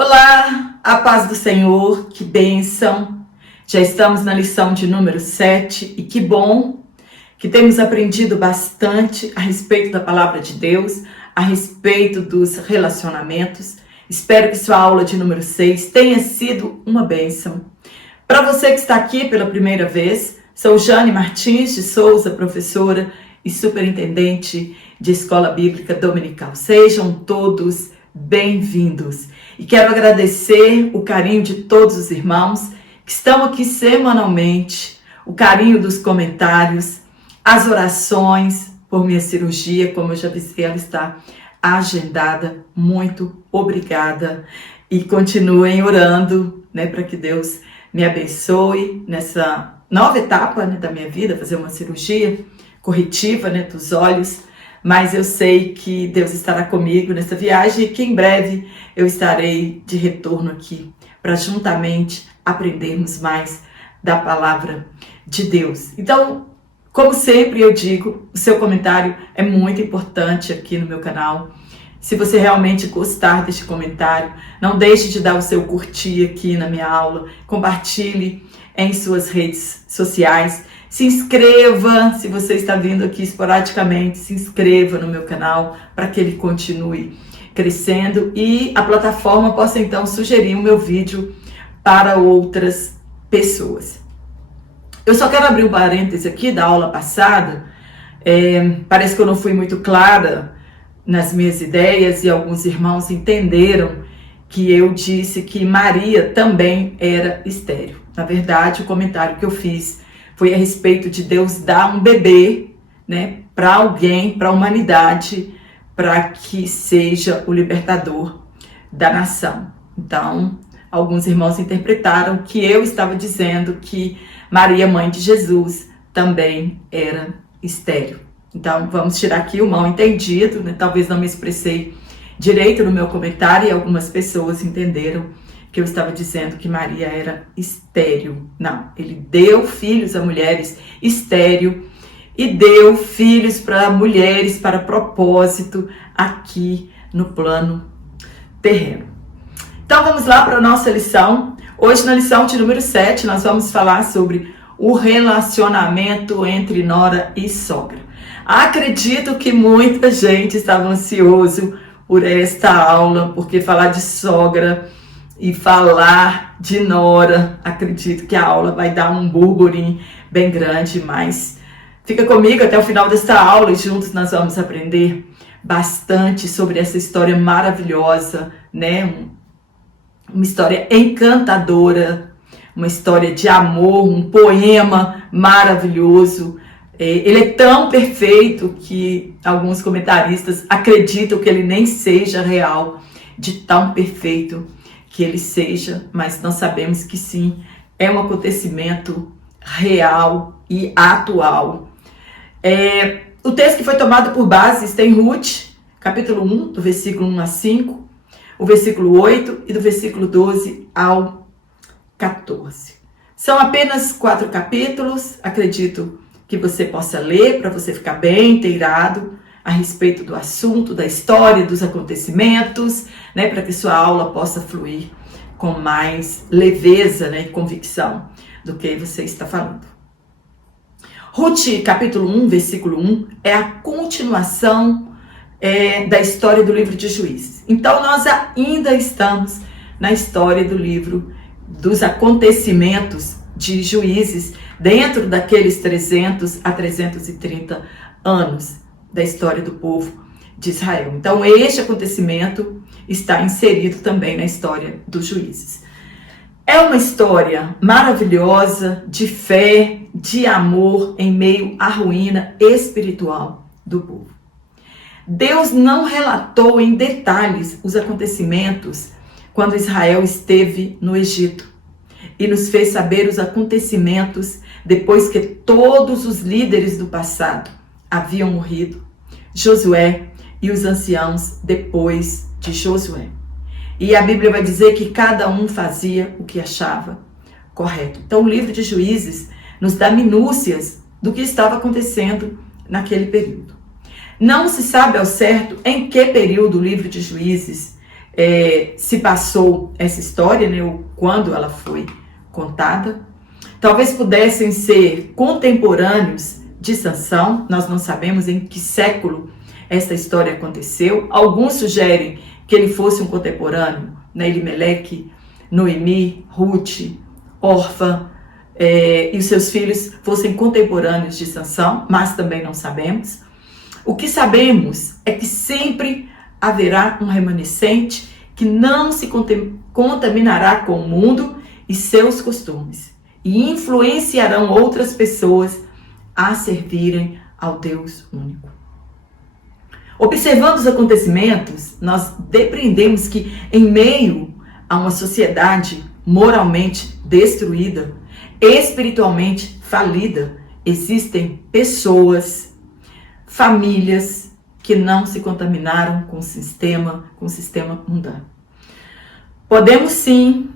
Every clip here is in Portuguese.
Olá, a paz do Senhor, que bênção! Já estamos na lição de número 7 e que bom que temos aprendido bastante a respeito da palavra de Deus, a respeito dos relacionamentos. Espero que sua aula de número 6 tenha sido uma bênção. Para você que está aqui pela primeira vez, sou Jane Martins de Souza, professora e superintendente de Escola Bíblica Dominical. Sejam todos bem-vindos. E quero agradecer o carinho de todos os irmãos que estão aqui semanalmente, o carinho dos comentários, as orações por minha cirurgia, como eu já disse, ela está agendada. Muito obrigada e continuem orando, para que Deus me abençoe nessa nova etapa, da minha vida, fazer uma cirurgia corretiva, dos olhos. Mas eu sei que Deus estará comigo nessa viagem e que em breve eu estarei de retorno aqui para juntamente aprendermos mais da palavra de Deus. Então, como sempre eu digo, o seu comentário é muito importante aqui no meu canal. Se você realmente gostar deste comentário, não deixe de dar o seu curtir aqui na minha aula, compartilhe em suas redes sociais. Se inscreva, se você está vindo aqui esporadicamente, se inscreva no meu canal para que ele continue crescendo e a plataforma possa então sugerir o meu vídeo para outras pessoas. Eu só quero abrir um parêntese aqui da aula passada. Parece que eu não fui muito clara nas minhas ideias e alguns irmãos entenderam que eu disse que Maria também era estéril. Na verdade, o comentário que eu fiz foi a respeito de Deus dar um bebê, para alguém, para a humanidade, para que seja o libertador da nação. Então, alguns irmãos interpretaram que eu estava dizendo que Maria, mãe de Jesus, também era estéril. Então, vamos tirar aqui o mal entendido, Talvez não me expressei direito no meu comentário e algumas pessoas entenderam que eu estava dizendo que Maria era estéril. Não, ele deu filhos a mulheres estéril e deu filhos para mulheres para propósito aqui no plano terreno. Então vamos lá para a nossa lição. Hoje na lição de número 7 nós vamos falar sobre o relacionamento entre nora e sogra. Acredito que muita gente estava ansioso por esta aula, porque falar de sogra e falar de nora, acredito que a aula vai dar um burburinho bem grande, mas fica comigo até o final desta aula e juntos nós vamos aprender bastante sobre essa história maravilhosa, uma história encantadora, uma história de amor, um poema maravilhoso. Ele é tão perfeito que alguns comentaristas acreditam que ele nem seja real, de tão perfeito que ele seja, mas nós sabemos que sim, é um acontecimento real e atual. O texto que foi tomado por base está em Ruth, capítulo 1, do versículo 1 a 5, o versículo 8 e do versículo 12 ao 14. São apenas 4 capítulos, acredito que você possa ler para você ficar bem inteirado a respeito do assunto, da história, dos acontecimentos, para que sua aula possa fluir com mais leveza, e convicção do que você está falando. Ruth, capítulo 1, versículo 1, é a continuação da história do livro de Juízes. Então, nós ainda estamos na história do livro dos acontecimentos de Juízes, dentro daqueles 300 a 330 anos da história do povo de Israel. Então, este acontecimento está inserido também na história dos Juízes. É uma história maravilhosa de fé, de amor em meio à ruína espiritual do povo. Deus não relatou em detalhes os acontecimentos quando Israel esteve no Egito e nos fez saber os acontecimentos depois que todos os líderes do passado haviam morrido, Josué e os anciãos depois de Josué. E a Bíblia vai dizer que cada um fazia o que achava correto. Então o livro de Juízes nos dá minúcias do que estava acontecendo naquele período. Não se sabe ao certo em que período o livro de Juízes se passou essa história, né, ou quando ela foi contada. Talvez pudessem ser contemporâneos de Sansão, nós não sabemos em que século essa história aconteceu. Alguns sugerem que ele fosse um contemporâneo, né, Elimeleque, Noemi, Ruth, Orfa, e os seus filhos fossem contemporâneos de Sansão, mas também não sabemos. O que sabemos é que sempre haverá um remanescente que não se contaminará com o mundo e seus costumes, e influenciarão outras pessoas a servirem ao Deus único. Observando os acontecimentos, nós depreendemos que, em meio a uma sociedade moralmente destruída, espiritualmente falida, existem pessoas, famílias que não se contaminaram com o sistema mundano. Podemos sim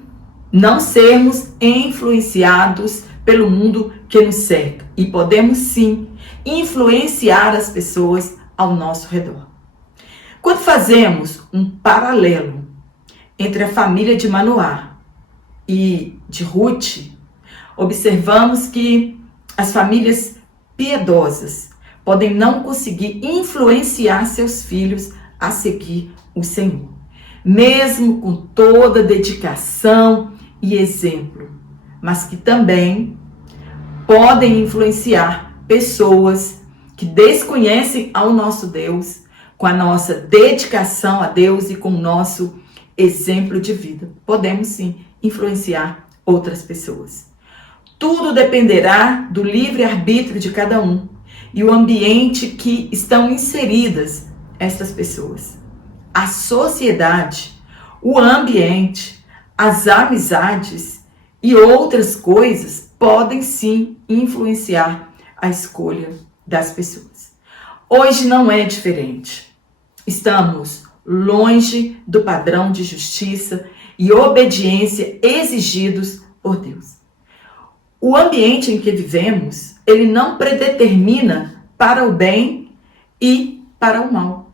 não sermos influenciados pelo mundo que nos cerca, e podemos sim influenciar as pessoas ao nosso redor. Quando fazemos um paralelo entre a família de Manoá e de Ruth, observamos que as famílias piedosas podem não conseguir influenciar seus filhos a seguir o Senhor, mesmo com toda dedicação e exemplo, mas que também podem influenciar pessoas que desconhecem ao nosso Deus com a nossa dedicação a Deus e com o nosso exemplo de vida. Podemos sim influenciar outras pessoas. Tudo dependerá do livre-arbítrio de cada um e o ambiente que estão inseridas estas pessoas. A sociedade, o ambiente, as amizades e outras coisas podem sim influenciar a escolha das pessoas. Hoje não é diferente. Estamos longe do padrão de justiça e obediência exigidos por Deus. O ambiente em que vivemos, ele não predetermina para o bem e para o mal.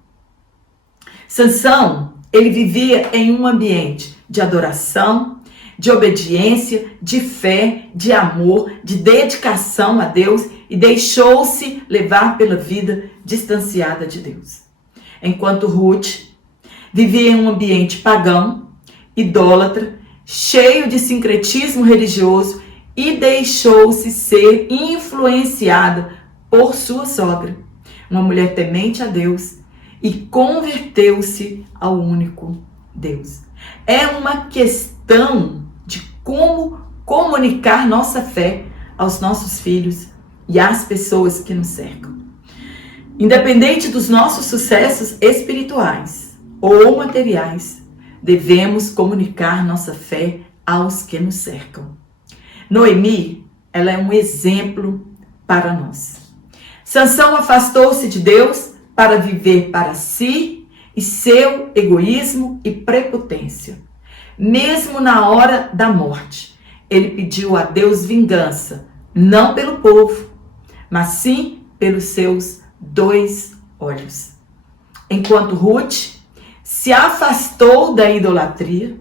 Sansão, ele vivia em um ambiente de adoração, de obediência, de fé, de amor, de dedicação a Deus e deixou-se levar pela vida distanciada de Deus. Enquanto Ruth vivia em um ambiente pagão, idólatra, cheio de sincretismo religioso e deixou-se ser influenciada por sua sogra, uma mulher temente a Deus, e converteu-se ao único Deus. É uma questão de como comunicar nossa fé aos nossos filhos e às pessoas que nos cercam. Independente dos nossos sucessos espirituais ou materiais, devemos comunicar nossa fé aos que nos cercam. Noemi, ela é um exemplo para nós. Sansão afastou-se de Deus para viver para si e seu egoísmo e prepotência. Mesmo na hora da morte, ele pediu a Deus vingança, não pelo povo, mas sim pelos seus 2 olhos. Enquanto Ruth se afastou da idolatria,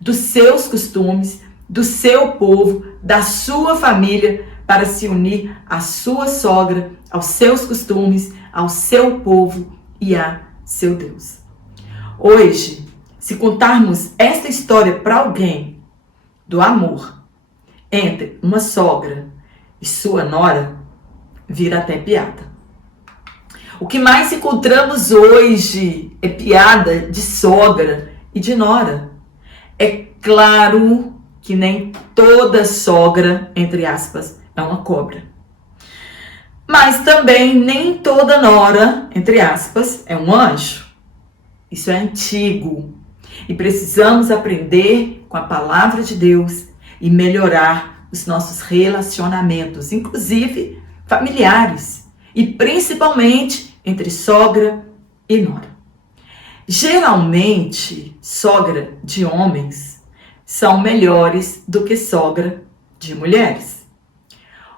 dos seus costumes, do seu povo, da sua família, para se unir à sua sogra, aos seus costumes, ao seu povo e a seu Deus. Hoje, se contarmos esta história para alguém do amor entre uma sogra e sua nora, vira até piada. O que mais encontramos hoje é piada de sogra e de nora. É claro que nem toda sogra, entre aspas, é uma cobra. Mas também nem toda nora, entre aspas, é um anjo. Isso é antigo. E precisamos aprender com a palavra de Deus e melhorar os nossos relacionamentos, inclusive familiares, e principalmente entre sogra e nora. Geralmente, sogra de homens são melhores do que sogra de mulheres.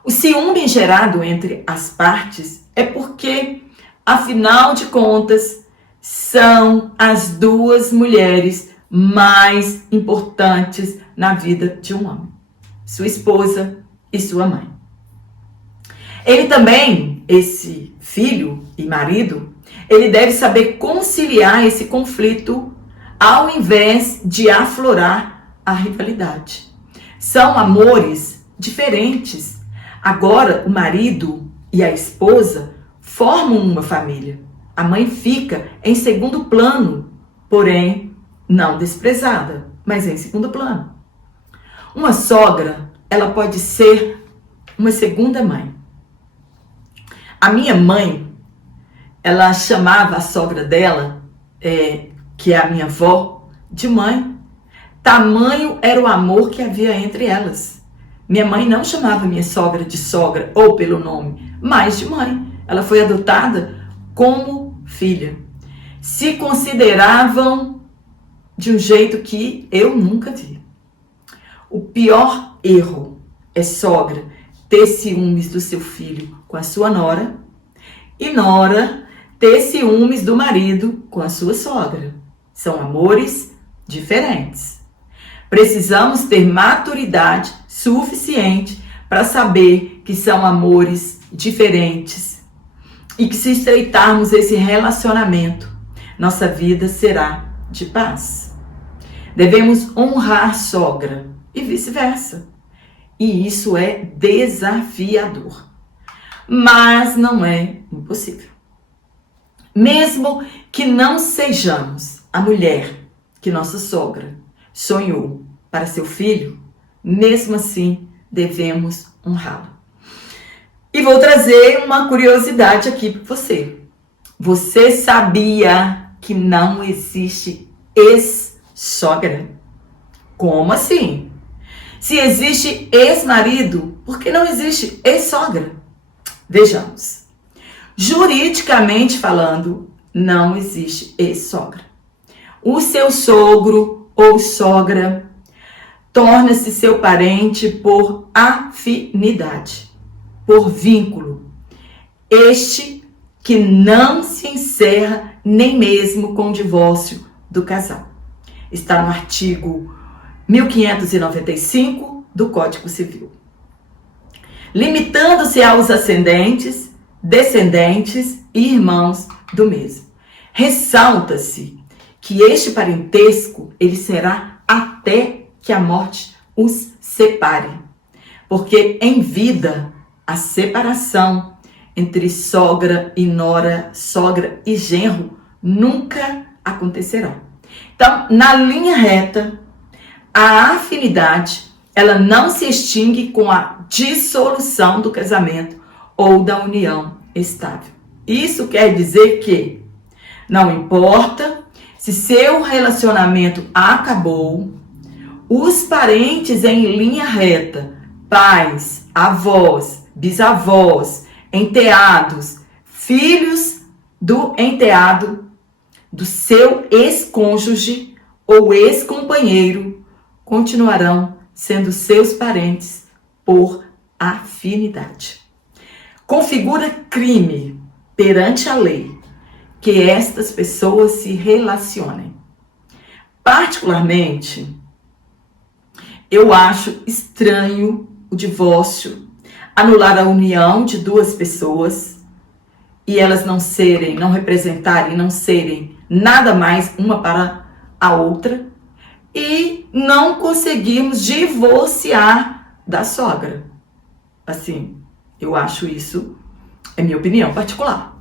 O ciúme gerado entre as partes é porque, afinal de contas, são as duas mulheres mais importantes na vida de um homem: sua esposa e sua mãe. Ele também, esse filho e marido, ele deve saber conciliar esse conflito ao invés de aflorar a rivalidade. São amores diferentes. Agora, o marido e a esposa formam uma família. A mãe fica em segundo plano, porém não desprezada, mas em segundo plano. Uma sogra, ela pode ser uma segunda mãe. A minha mãe, ela chamava a sogra dela, que é a minha avó, de mãe. Tamanho era o amor que havia entre elas. Minha mãe não chamava minha sogra de sogra ou pelo nome, mas de mãe. Ela foi adotada como filha. Se consideravam de um jeito que eu nunca vi. O pior erro é sogra ter ciúmes do seu filho com a sua nora e nora ter ciúmes do marido com a sua sogra. São amores diferentes. Precisamos ter maturidade suficiente para saber que são amores diferentes e que, se estreitarmos esse relacionamento, nossa vida será de paz. Devemos honrar a sogra e vice-versa. E isso é desafiador, mas não é impossível. Mesmo que não sejamos a mulher que nossa sogra sonhou para seu filho, mesmo assim devemos honrá-la. E vou trazer uma curiosidade aqui para você. Você sabia que não existe ex-sogra? Como assim? Se existe ex-marido, por que não existe ex-sogra? Vejamos. Juridicamente falando, não existe ex-sogra. O seu sogro ou sogra torna-se seu parente por afinidade, por vínculo. Este que não se encerra nem mesmo com o divórcio do casal. Está no artigo 1595 do Código Civil. Limitando-se aos ascendentes, descendentes e irmãos do mesmo. Ressalta-se que este parentesco ele será até que a morte os separe. Porque em vida, a separação entre sogra e nora, sogra e genro, nunca acontecerá. Então, na linha reta, a afinidade, ela não se extingue com a dissolução do casamento ou da união estável. Isso quer dizer que não importa se seu relacionamento acabou, os parentes em linha reta, pais, avós, bisavós, enteados, filhos do enteado, do seu ex-cônjuge ou ex-companheiro, continuarão sendo seus parentes por afinidade. Configura crime perante a lei que estas pessoas se relacionem. Particularmente, eu acho estranho o divórcio, anular a união de duas pessoas e elas não representarem, não serem nada mais uma para a outra e não conseguirmos divorciar da sogra. Assim, eu acho isso, é minha opinião particular.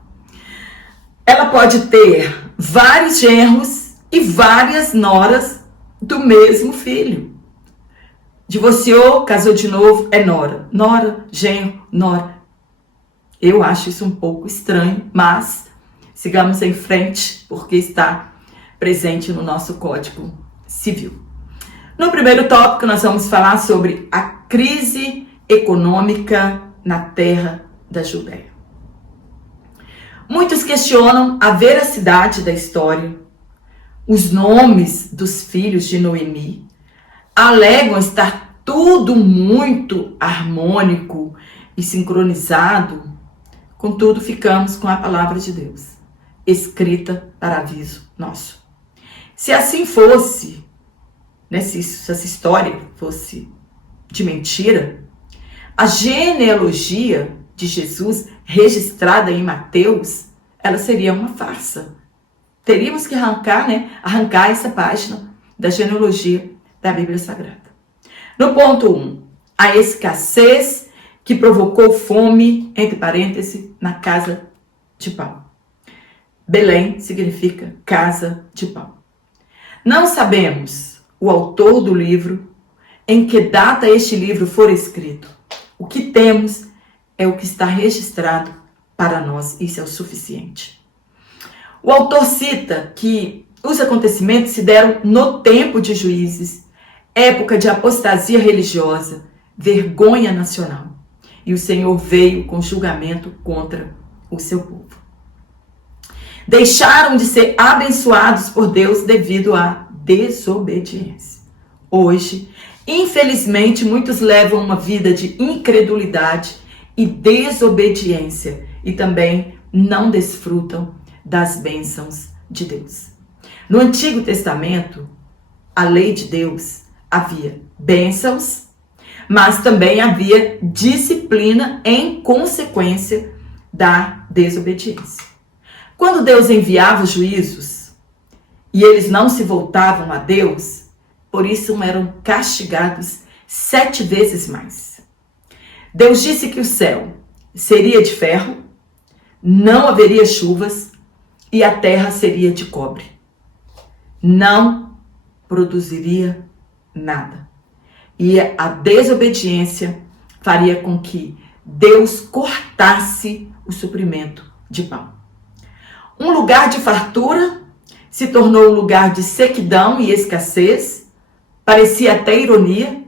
Ela pode ter vários genros e várias noras do mesmo filho. Divorciou, casou de novo, é nora. Nora, genro, nora. Eu acho isso um pouco estranho, mas sigamos em frente, porque está presente no nosso Código Civil. No primeiro tópico, nós vamos falar sobre a crise econômica na terra da Judéia. Muitos questionam a veracidade da história. Os nomes dos filhos de Noemi alegam estar tudo muito harmônico e sincronizado. Contudo, ficamos com a palavra de Deus, escrita para aviso nosso. Se assim fosse, né, se essa história fosse de mentira, a genealogia de Jesus registrada em Mateus, ela seria uma farsa. Teríamos que arrancar essa página da genealogia da Bíblia Sagrada. No ponto 1, a escassez que provocou fome, entre parênteses, na casa de pão. Belém significa casa de pão. Não sabemos o autor do livro, em que data este livro for escrito. O que temos é o que está registrado para nós, isso é o suficiente. O autor cita que os acontecimentos se deram no tempo de Juízes, época de apostasia religiosa, vergonha nacional, e o Senhor veio com julgamento contra o seu povo. Deixaram de ser abençoados por Deus devido à desobediência. Hoje, infelizmente, muitos levam uma vida de incredulidade e desobediência e também não desfrutam das bênçãos de Deus. No Antigo Testamento, a lei de Deus havia bênçãos, mas também havia disciplina em consequência da desobediência. Quando Deus enviava os juízos e eles não se voltavam a Deus, por isso eram castigados 7 vezes mais. Deus disse que o céu seria de ferro, não haveria chuvas e a terra seria de cobre. Não produziria nada. E a desobediência faria com que Deus cortasse o suprimento de pão. Um lugar de fartura se tornou um lugar de sequidão e escassez. Parecia até ironia.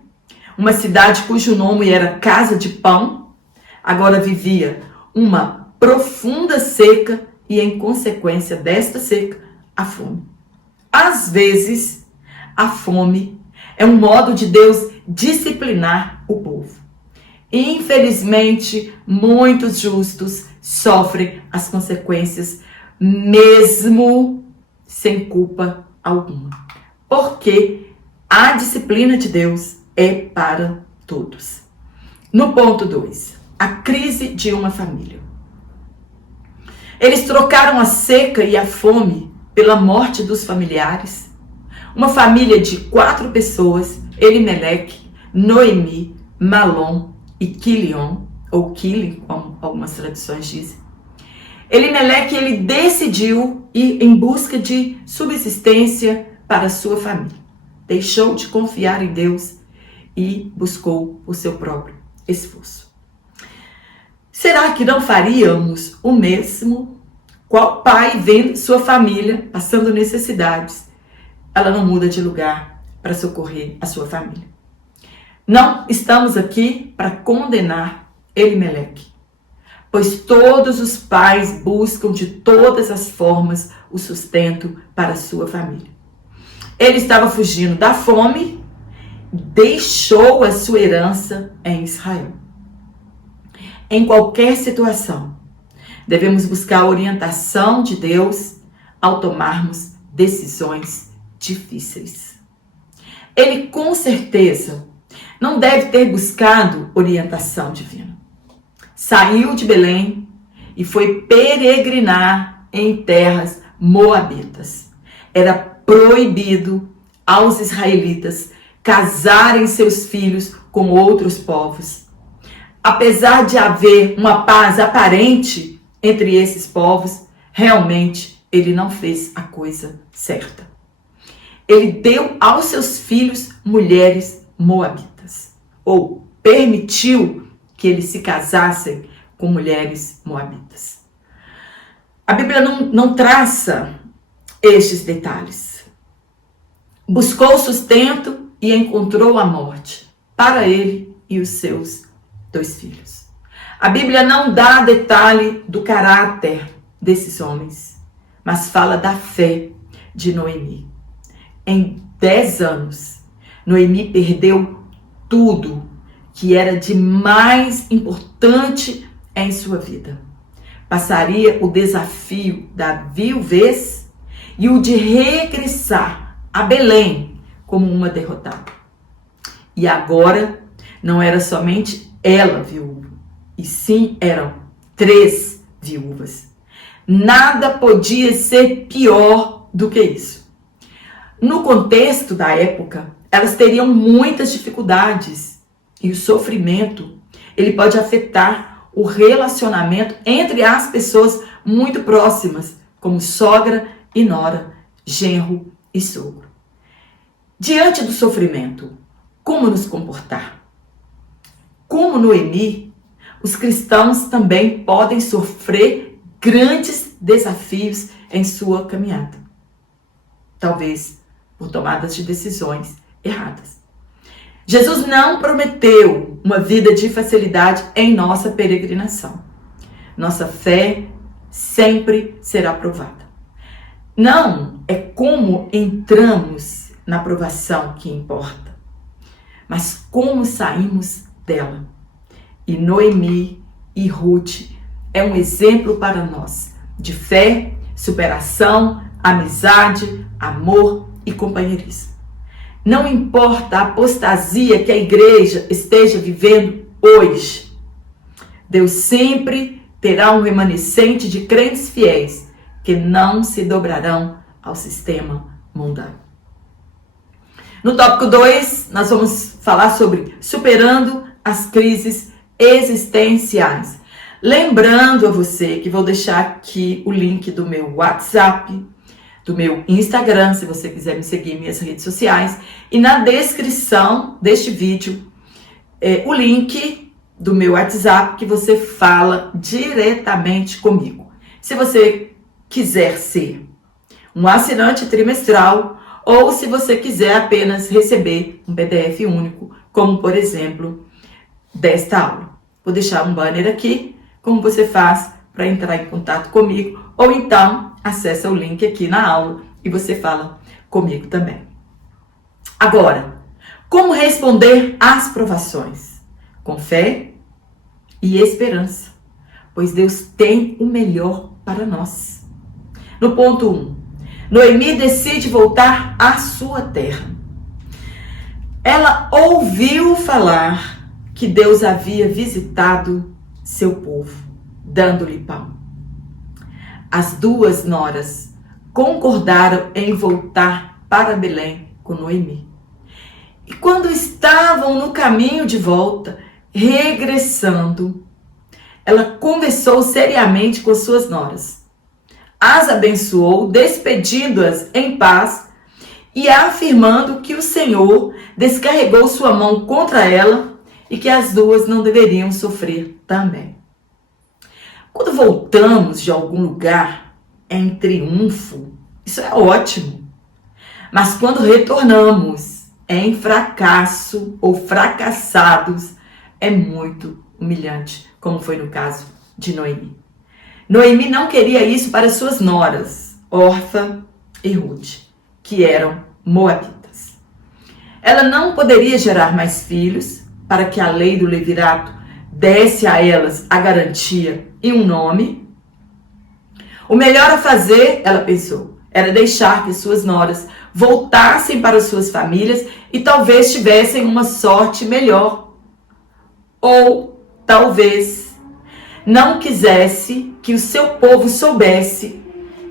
Uma cidade cujo nome era Casa de Pão, agora vivia uma profunda seca e, em consequência desta seca, a fome. Às vezes, a fome é um modo de Deus disciplinar o povo. Infelizmente, muitos justos sofrem as consequências mesmo sem culpa alguma. Porque a disciplina de Deus é para todos. No ponto 2, a crise de uma família. Eles trocaram a seca e a fome pela morte dos familiares. Uma família de 4 pessoas, Elimeleque, Noemi, Malom e Quilion, ou Quili, como algumas traduções dizem. Elimeleque, ele decidiu ir em busca de subsistência para sua família. Deixou de confiar em Deus e buscou o seu próprio esforço. Será que não faríamos o mesmo? Qual pai vendo sua família passando necessidades, ela não muda de lugar para socorrer a sua família? Não estamos aqui para condenar Elimeleque, pois todos os pais buscam de todas as formas o sustento para a sua família. Ele estava fugindo da fome, deixou a sua herança em Israel. Em qualquer situação, devemos buscar a orientação de Deus ao tomarmos decisões difíceis. Ele, com certeza, não deve ter buscado orientação divina. Saiu de Belém e foi peregrinar em terras moabitas. Era proibido aos israelitas casarem seus filhos com outros povos. Apesar de haver uma paz aparente entre esses povos, realmente ele não fez a coisa certa. Ele deu aos seus filhos mulheres moabitas, ou permitiu que eles se casassem com mulheres moabitas. A Bíblia não traça estes detalhes. Buscou sustento e encontrou a morte para ele e os seus 2 filhos. A Bíblia não dá detalhe do caráter desses homens, mas fala da fé de Noemi. Em 10 anos, Noemi perdeu tudo que era de mais importante em sua vida. Passaria o desafio da viuvez e o de regressar a Belém como uma derrotada. E agora não era somente ela viúva, e sim eram 3 viúvas. Nada podia ser pior do que isso. No contexto da época, elas teriam muitas dificuldades e o sofrimento, ele pode afetar o relacionamento entre as pessoas muito próximas, como sogra e nora, genro e sogro. Diante do sofrimento, como nos comportar? Como Noemi, os cristãos também podem sofrer grandes desafios em sua caminhada. Talvez por tomadas de decisões erradas. Jesus não prometeu uma vida de facilidade em nossa peregrinação. Nossa fé sempre será provada. Não é como entramos na provação que importa, mas como saímos dela. E Noemi e Ruth é um exemplo para nós de fé, superação, amizade, amor e companheirismo. Não importa a apostasia que a igreja esteja vivendo hoje, Deus sempre terá um remanescente de crentes fiéis que não se dobrarão ao sistema mundano. No tópico 2, nós vamos falar sobre superando as crises existenciais. Lembrando a você que vou deixar aqui o link do meu WhatsApp, do meu Instagram, se você quiser me seguir em minhas redes sociais. E na descrição deste vídeo, o link do meu WhatsApp que você fala diretamente comigo. Se você quiser ser um assinante trimestral ou se você quiser apenas receber um PDF único, como por exemplo, desta aula. Vou deixar um banner aqui, como você faz para entrar em contato comigo, ou então acessa o link aqui na aula e você fala comigo também. Agora, como responder às provações? Com fé e esperança, pois Deus tem o melhor para nós. No ponto 1, Noemi decide voltar à sua terra. Ela ouviu falar que Deus havia visitado seu povo, dando-lhe pão. As 2 noras concordaram em voltar para Belém com Noemi. E quando estavam no caminho de volta, regressando, ela conversou seriamente com suas noras. As abençoou, despedindo-as em paz e afirmando que o Senhor descarregou sua mão contra ela e que as 2 não deveriam sofrer também. Quando voltamos de algum lugar em triunfo, isso é ótimo. Mas quando retornamos em fracasso ou fracassados, é muito humilhante, como foi no caso de Noemi. Noemi não queria isso para suas noras, Orfa e Ruth, que eram moabitas. Ela não poderia gerar mais filhos para que a lei do levirato desse a elas a garantia e um nome. O melhor a fazer, ela pensou, era deixar que suas noras voltassem para suas famílias e talvez tivessem uma sorte melhor. Ou talvez não quisesse que o seu povo soubesse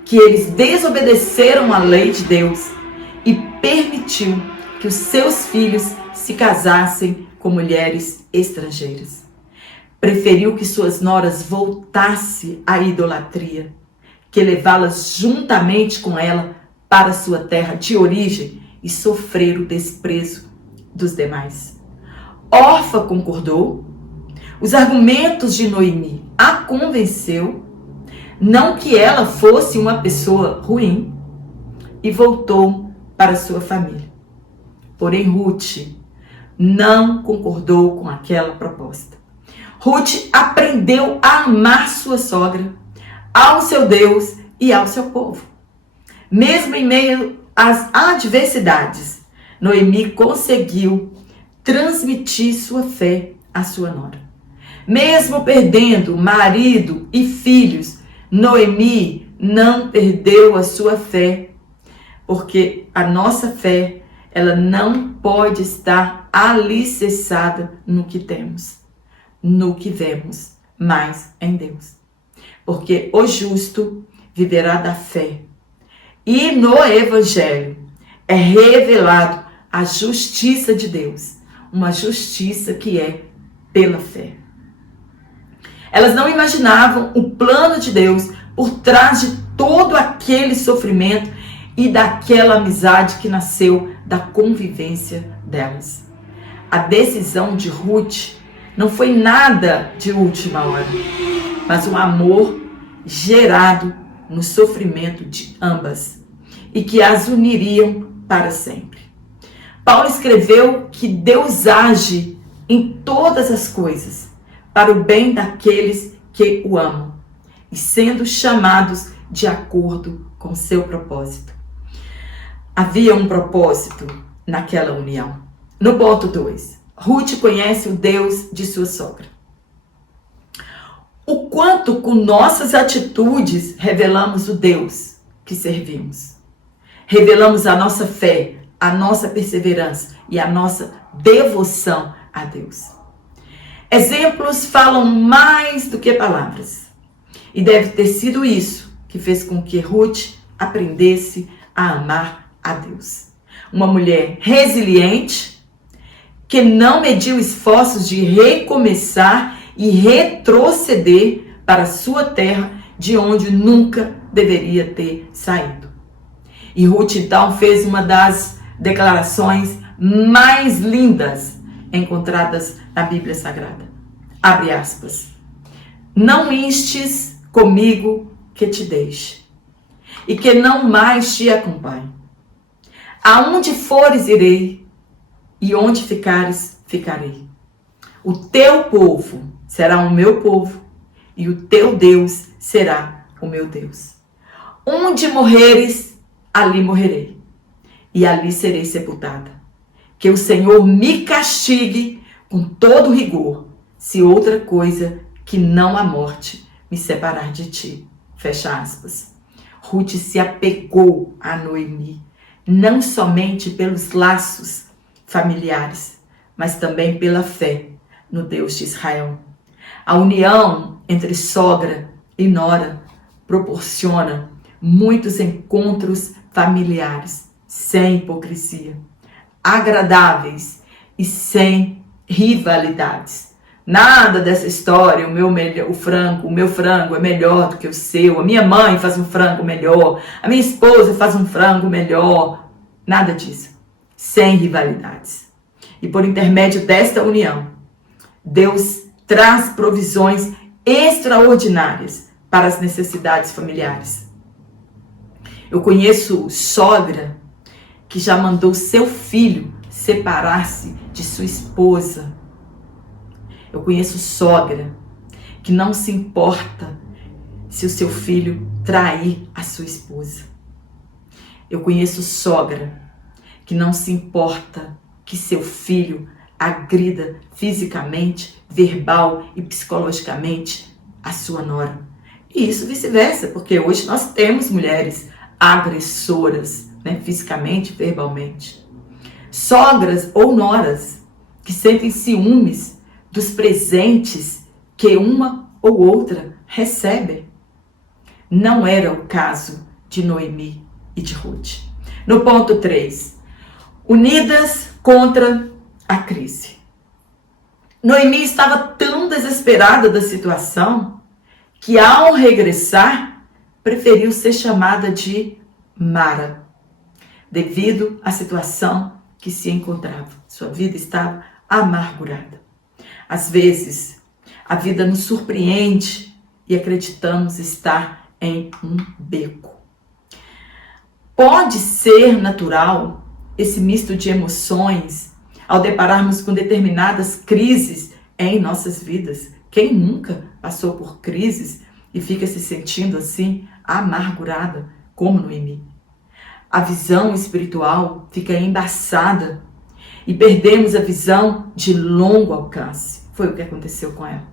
que eles desobedeceram a lei de Deus e permitiu que os seus filhos se casassem com mulheres estrangeiras. Preferiu que suas noras voltassem à idolatria, que levá-las juntamente com ela para sua terra de origem e sofrer o desprezo dos demais. Orfa concordou. Os argumentos de Noemi a convenceu, não que ela fosse uma pessoa ruim, e voltou para sua família. Porém, Ruth não concordou com aquela proposta. Ruth aprendeu a amar sua sogra, ao seu Deus e ao seu povo. Mesmo em meio às adversidades, Noemi conseguiu transmitir sua fé à sua nora. Mesmo perdendo marido e filhos, Noemi não perdeu a sua fé, porque a nossa fé, ela não pode estar alicerçada no que temos, no que vemos, mas em Deus. Porque o justo viverá da fé. E no Evangelho é revelado a justiça de Deus, uma justiça que é pela fé. Elas não imaginavam o plano de Deus por trás de todo aquele sofrimento e daquela amizade que nasceu da convivência delas. A decisão de Ruth não foi nada de última hora, mas um amor gerado no sofrimento de ambas e que as uniriam para sempre. Paulo escreveu que Deus age em todas as coisas para o bem daqueles que o amam e sendo chamados de acordo com seu propósito. Havia um propósito naquela união. No ponto 2, Ruth conhece o Deus de sua sogra. O quanto com nossas atitudes revelamos o Deus que servimos. Revelamos a nossa fé, a nossa perseverança e a nossa devoção a Deus. Exemplos falam mais do que palavras. E deve ter sido isso que fez com que Ruth aprendesse a amar a Deus. Uma mulher resiliente, que não mediu esforços de recomeçar e retroceder para a sua terra, de onde nunca deveria ter saído. E Ruth então fez uma das declarações mais lindas encontradas na Bíblia Sagrada. Abre aspas. Não instes comigo que te deixe, e que não mais te acompanhe. Aonde fores irei, e onde ficares, ficarei. O teu povo será o meu povo, e o teu Deus será o meu Deus. Onde morreres, ali morrerei, e ali serei sepultada. Que o Senhor me castigue com todo rigor, se outra coisa que não a morte me separar de ti. Fecha aspas. Ruth se apegou a Noemi, não somente pelos laços familiares, mas também pela fé no Deus de Israel. A união entre sogra e nora proporciona muitos encontros familiares, sem hipocrisia, agradáveis e sem rivalidades. Nada dessa história, o meu frango é melhor do que o seu, a minha mãe faz um frango melhor, a minha esposa faz um frango melhor. Nada disso. Sem rivalidades. E por intermédio desta união, Deus traz provisões extraordinárias para as necessidades familiares. Eu conheço sogra que já mandou seu filho separar-se de sua esposa. Eu conheço sogra que não se importa se o seu filho trair a sua esposa. Eu conheço sogra que não se importa que seu filho agrida fisicamente, verbal e psicologicamente a sua nora. E isso vice-versa, porque hoje nós temos mulheres agressoras, fisicamente, verbalmente. Sogras ou noras que sentem ciúmes dos presentes que uma ou outra recebe. Não era o caso de Noemi e de Ruth. No ponto 3, unidas contra a crise. Noemi estava tão desesperada da situação que ao regressar, preferiu ser chamada de Mara, devido à situação que se encontrava. Sua vida estava amargurada. Às vezes, a vida nos surpreende e acreditamos estar em um beco. Pode ser natural esse misto de emoções ao depararmos com determinadas crises em nossas vidas. Quem nunca passou por crises e fica se sentindo assim, amargurada, como Noemi? A visão espiritual fica embaçada e perdemos a visão de longo alcance. Foi o que aconteceu com ela.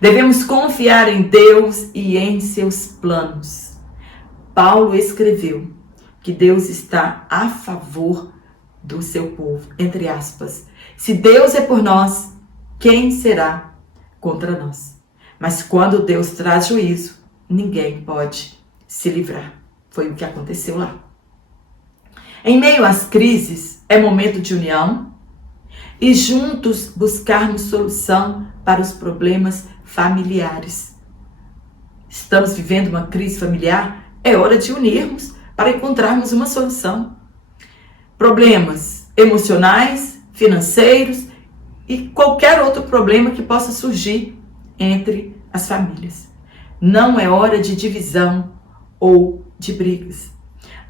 Devemos confiar em Deus e em seus planos. Paulo escreveu que Deus está a favor do seu povo, entre aspas. Se Deus é por nós, quem será contra nós? Mas quando Deus traz juízo, ninguém pode se livrar. Foi o que aconteceu lá. Em meio às crises, é momento de união e juntos buscarmos solução para os problemas familiares. Estamos vivendo uma crise familiar? É hora de unirmos para encontrarmos uma solução. Problemas emocionais, financeiros e qualquer outro problema que possa surgir entre as famílias. Não é hora de divisão ou de brigas.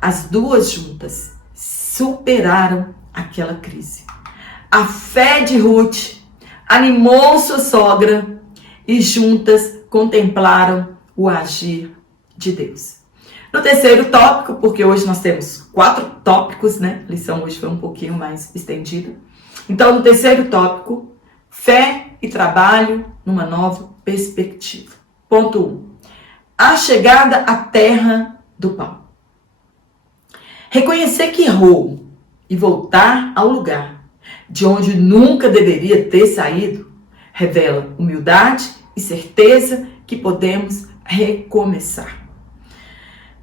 As duas juntas superaram aquela crise. A fé de Ruth animou sua sogra e juntas contemplaram o agir de Deus. No terceiro tópico, porque hoje nós temos 4 tópicos, né? A lição hoje foi um pouquinho mais estendida. Então, no terceiro tópico, fé e trabalho numa nova perspectiva. Ponto 1. A chegada à terra do pão. Reconhecer que errou e voltar ao lugar de onde nunca deveria ter saído revela humildade e certeza que podemos recomeçar.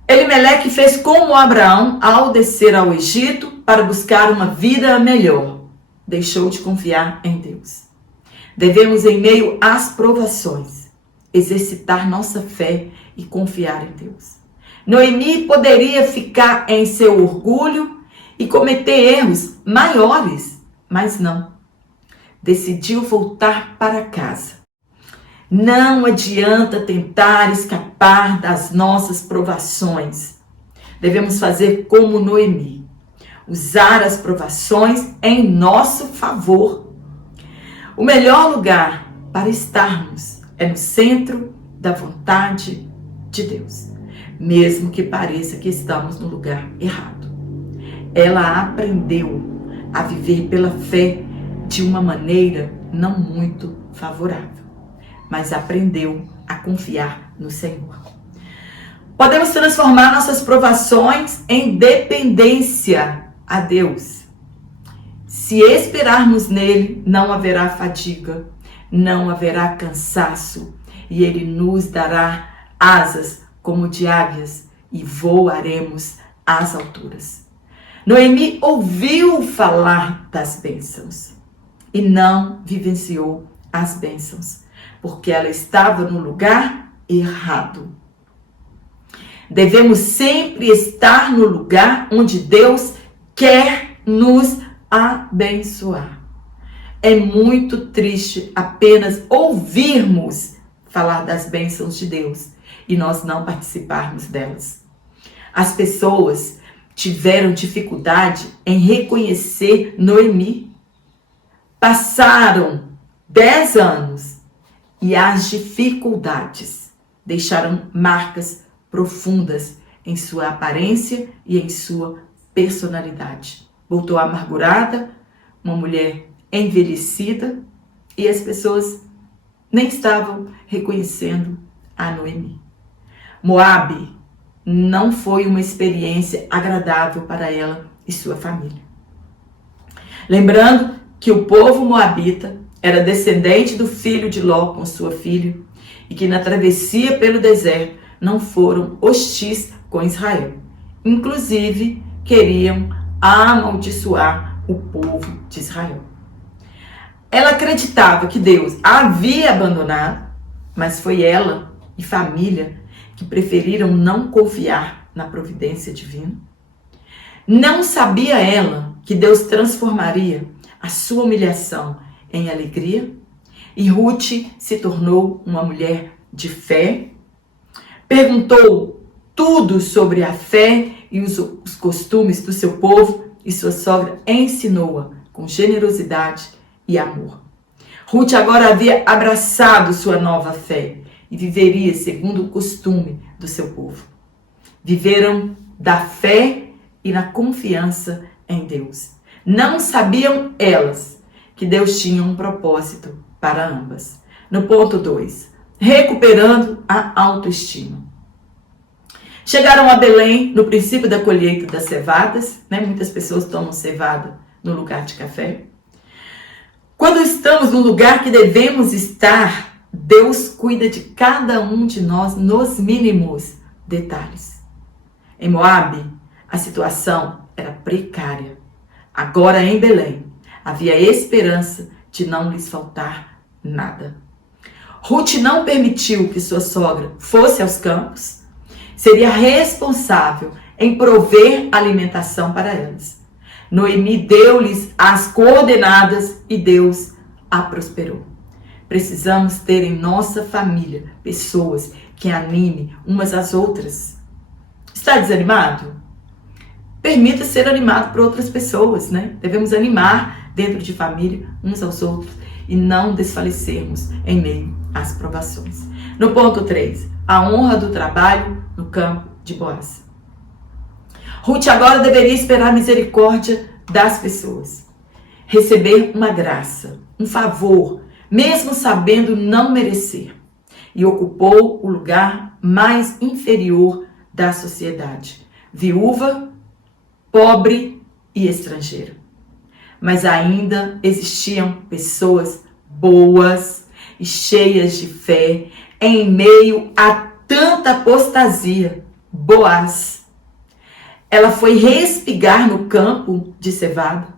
Elimeleque fez como Abraão ao descer ao Egito para buscar uma vida melhor. Deixou de confiar em Deus. Devemos, em meio às provações, exercitar nossa fé e confiar em Deus. Noemi poderia ficar em seu orgulho e cometer erros maiores, mas não. Decidiu voltar para casa. Não adianta tentar escapar das nossas provações. Devemos fazer como Noemi, usar as provações em nosso favor. O melhor lugar para estarmos é no centro da vontade de Deus, mesmo que pareça que estamos no lugar errado. Ela aprendeu a viver pela fé de uma maneira não muito favorável, mas aprendeu a confiar no Senhor. Podemos transformar nossas provações em dependência a Deus. Se esperarmos nele, não haverá fadiga, não haverá cansaço, e ele nos dará asas como de águias e voaremos às alturas. Noemi ouviu falar das bênçãos e não vivenciou as bênçãos, porque ela estava no lugar errado. Devemos sempre estar no lugar onde Deus quer nos abençoar. É muito triste apenas ouvirmos falar das bênçãos de Deus e nós não participarmos delas. As pessoas tiveram dificuldade em reconhecer Noemi. Passaram 10 anos e as dificuldades deixaram marcas profundas em sua aparência e em sua personalidade. Voltou amargurada, uma mulher envelhecida, e as pessoas nem estavam reconhecendo a Noemi. Moabe não foi uma experiência agradável para ela e sua família. Lembrando que o povo moabita era descendente do filho de Ló com sua filha e que na travessia pelo deserto não foram hostis com Israel. Inclusive, queriam amaldiçoar o povo de Israel. Ela acreditava que Deus a havia abandonado, mas foi ela e família que preferiram não confiar na providência divina. Não sabia ela que Deus transformaria a sua humilhação em alegria, e Ruth se tornou uma mulher de fé. Perguntou tudo sobre a fé e os costumes do seu povo, e sua sogra ensinou-a com generosidade e amor. Ruth agora havia abraçado sua nova fé e viveria segundo o costume do seu povo. Viveram da fé e na confiança em Deus. Não sabiam elas que Deus tinha um propósito para ambas. No ponto 2, recuperando a autoestima. Chegaram a Belém no princípio da colheita das cevadas, né? Muitas pessoas tomam cevada no lugar de café. Quando estamos no lugar que devemos estar, Deus cuida de cada um de nós nos mínimos detalhes. Em Moabe, a situação era precária. Agora em Belém, havia esperança de não lhes faltar nada. Ruth não permitiu que sua sogra fosse aos campos, seria responsável em prover alimentação para elas. Noemi deu-lhes as coordenadas e Deus a prosperou. Precisamos ter em nossa família pessoas que animem umas às outras. Está desanimado? Permita ser animado por outras pessoas, né? Devemos animar dentro de família uns aos outros e não desfalecermos em meio às provações. No ponto 3, a honra do trabalho no campo de Boaz. Ruth agora deveria esperar a misericórdia das pessoas, receber uma graça, um favor, mesmo sabendo não merecer, e ocupou o lugar mais inferior da sociedade, viúva, pobre e estrangeira. Mas ainda existiam pessoas boas e cheias de fé em meio a tanta apostasia. Boaz. Ela foi respigar no campo de cevada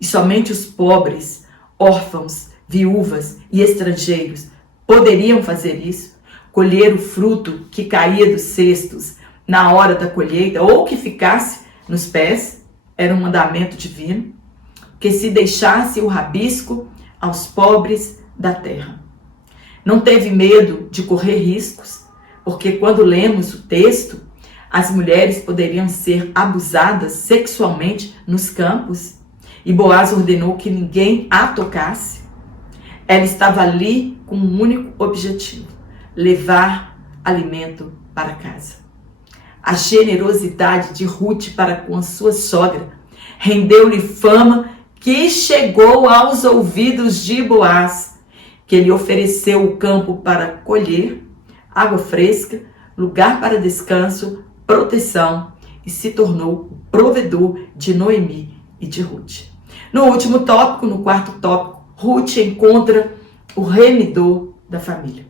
e somente os pobres, órfãos, viúvas e estrangeiros poderiam fazer isso, colher o fruto que caía dos cestos na hora da colheita ou que ficasse nos pés, era um mandamento divino, que se deixasse o rabisco aos pobres da terra. Não teve medo de correr riscos, porque quando lemos o texto, as mulheres poderiam ser abusadas sexualmente nos campos e Boaz ordenou que ninguém a tocasse. Ela estava ali com um único objetivo: levar alimento para casa. A generosidade de Ruth para com a sua sogra rendeu-lhe fama que chegou aos ouvidos de Boaz, que lhe ofereceu o campo para colher, água fresca, lugar para descanso, proteção e se tornou o provedor de Noemi e de Ruth. No último tópico, no quarto tópico, Ruth encontra o remidor da família.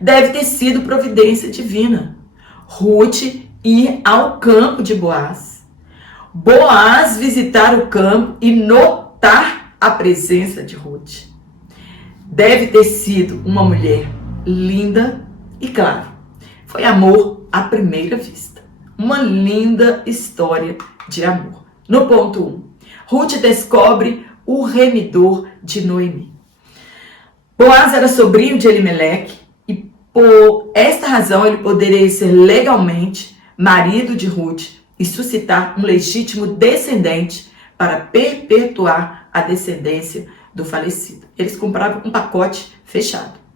Deve ter sido providência divina. Ruth ir ao campo de Boaz. Boaz visitar o campo e notar a presença de Ruth. Deve ter sido uma mulher linda e, claro, foi amor à primeira vista. Uma linda história de amor. No ponto 1, Ruth descobre o remidor de Noemi. Boaz era sobrinho de Elimeleque e por esta razão ele poderia ser legalmente marido de Ruth e suscitar um legítimo descendente para perpetuar a descendência do falecido. Eles compravam um pacote fechado.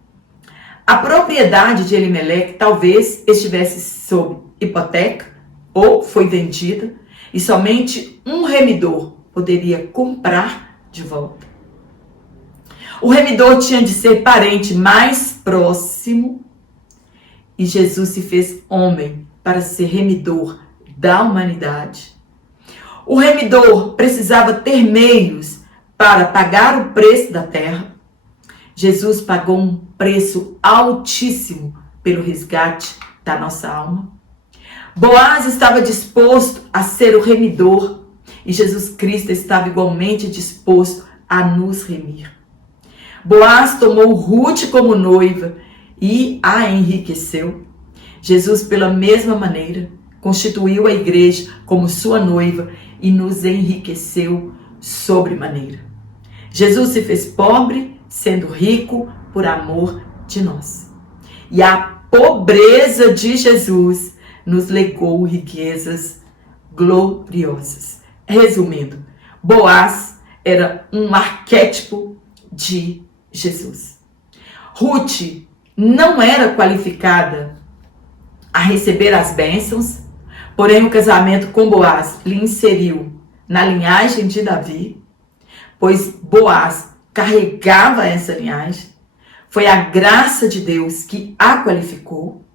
A propriedade de Elimeleque talvez estivesse sob hipoteca ou foi vendida e somente um remidor poderia comprar de volta. O remidor tinha de ser parente mais próximo e Jesus se fez homem para ser remidor da humanidade. O remidor precisava ter meios para pagar o preço da terra. Jesus pagou um preço altíssimo pelo resgate da nossa alma. Boaz estava disposto a ser o remidor e Jesus Cristo estava igualmente disposto a nos remir. Boaz tomou Ruth como noiva e a enriqueceu. Jesus, pela mesma maneira, constituiu a igreja como sua noiva e nos enriqueceu sobremaneira. Jesus se fez pobre, sendo rico por amor de nós. E a pobreza de Jesus nos legou riquezas gloriosas. Resumindo, Boaz era um arquétipo de Jesus. Ruth não era qualificada a receber as bênçãos, porém o casamento com Boaz lhe inseriu na linhagem de Davi, pois Boaz carregava essa linhagem. Foi a graça de Deus que a qualificou.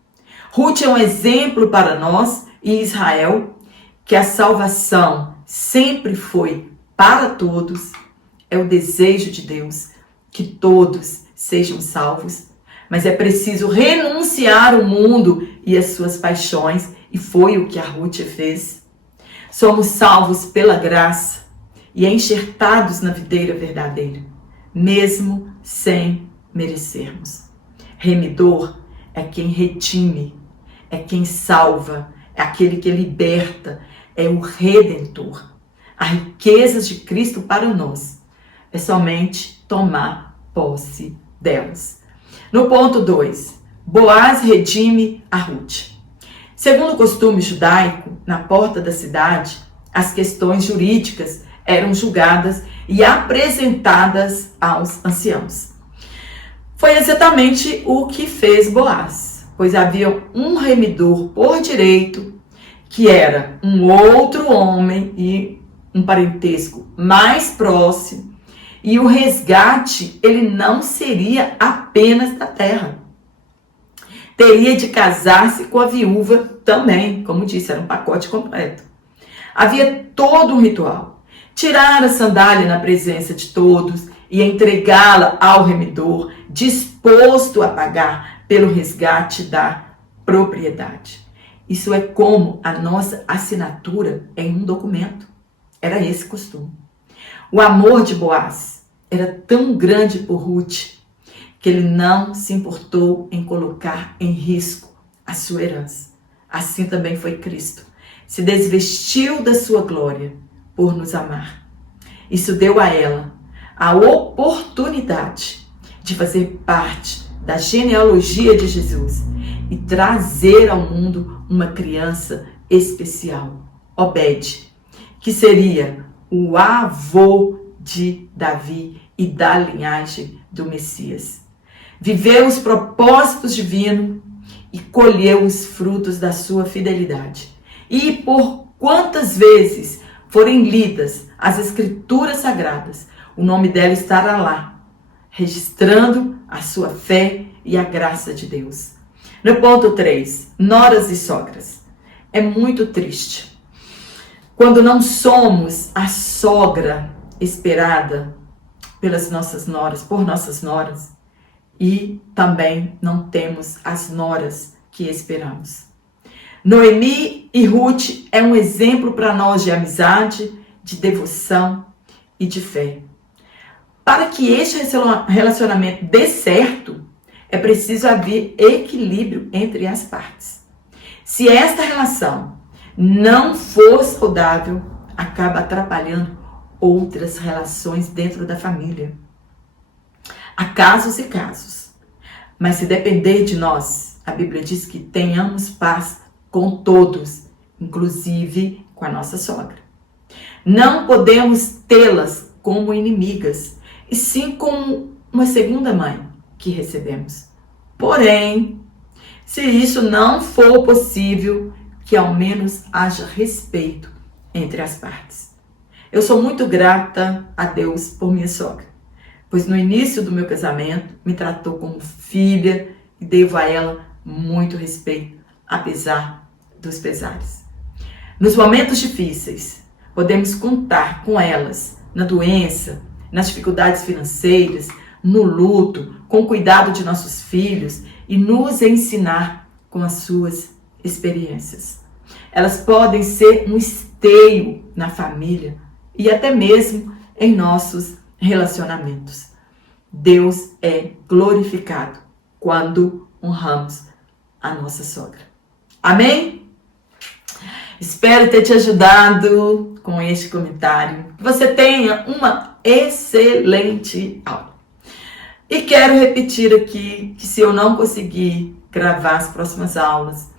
Ruth é um exemplo para nós e Israel, que a salvação sempre foi para todos. É o desejo de Deus que todos sejam salvos, mas é preciso renunciar ao mundo e às suas paixões, e foi o que a Ruth fez. Somos salvos pela graça e enxertados na videira verdadeira, mesmo sem merecermos. Remidor é quem redime, é quem salva, é aquele que liberta, é o Redentor. As riquezas de Cristo para nós é somente tomar posse delas. No ponto 2, Boaz redime a Ruth. Segundo o costume judaico, na porta da cidade, as questões jurídicas eram julgadas e apresentadas aos anciãos. Foi exatamente o que fez Boaz, pois havia um remidor por direito, que era um outro homem e um parentesco mais próximo, e o resgate, ele não seria apenas da terra. Teria de casar-se com a viúva também, como disse, era um pacote completo. Havia todo um ritual. Tirar a sandália na presença de todos e entregá-la ao remidor, disposto a pagar pelo resgate da propriedade. Isso é como a nossa assinatura em um documento. Era esse costume. O amor de Boaz era tão grande por Ruth que ele não se importou em colocar em risco a sua herança. Assim também foi Cristo. Se desvestiu da sua glória por nos amar. Isso deu a ela a oportunidade de fazer parte da genealogia de Jesus e trazer ao mundo uma criança especial, Obed, que seria o avô de Davi e da linhagem do Messias. Viveu os propósitos divinos e colheu os frutos da sua fidelidade. E por quantas vezes forem lidas as Escrituras Sagradas, o nome dela estará lá, registrando a sua fé e a graça de Deus. No ponto 3, noras e sogras. É muito triste quando não somos a sogra esperada pelas nossas noras, por nossas noras, e também não temos as noras que esperamos. Noemi e Ruth é um exemplo para nós de amizade, de devoção e de fé. Para que este relacionamento dê certo, é preciso haver equilíbrio entre as partes. Se esta relação não for saudável, acaba atrapalhando outras relações dentro da família. Há casos e casos, mas se depender de nós, a Bíblia diz que tenhamos paz com todos, inclusive com a nossa sogra. Não podemos tê-las como inimigas, e sim como uma segunda mãe que recebemos. Porém, se isso não for possível, que ao menos haja respeito entre as partes. Eu sou muito grata a Deus por minha sogra, pois no início do meu casamento me tratou como filha e devo a ela muito respeito, apesar dos pesares. Nos momentos difíceis, podemos contar com elas na doença, nas dificuldades financeiras, no luto, com o cuidado de nossos filhos e nos ensinar com as suas experiências. Elas podem ser um esteio na família e até mesmo em nossos relacionamentos. Deus é glorificado quando honramos a nossa sogra. Amém? Espero ter te ajudado com este comentário. Que você tenha uma excelente aula. E quero repetir aqui que se eu não conseguir gravar as próximas aulas,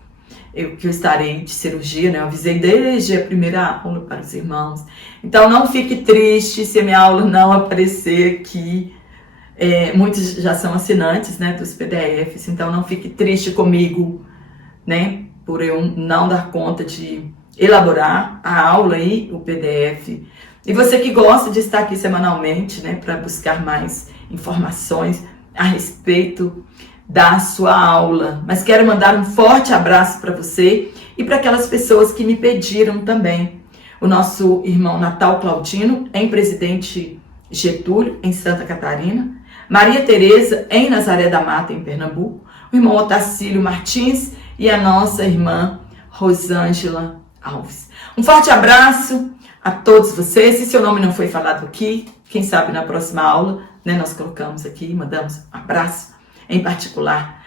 que eu estarei de cirurgia, né? Eu avisei desde a primeira aula para os irmãos. Então não fique triste se a minha aula não aparecer aqui. Muitos já são assinantes, né, dos PDFs, então não fique triste comigo, né, por eu não dar conta de elaborar a aula e o PDF. E você que gosta de estar aqui semanalmente, né, para buscar mais informações a respeito da sua aula. Mas quero mandar um forte abraço para você e para aquelas pessoas que me pediram também. O nosso irmão Natal Claudino, em Presidente Getúlio, em Santa Catarina. Maria Tereza, em Nazaré da Mata, em Pernambuco. O irmão Otacílio Martins e a nossa irmã Rosângela Alves. Um forte abraço a todos vocês. Se seu nome não foi falado aqui, quem sabe na próxima aula, né, nós colocamos aqui, mandamos um abraço em particular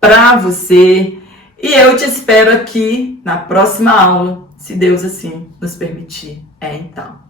para você. E eu te espero aqui na próxima aula, se Deus assim nos permitir. Então.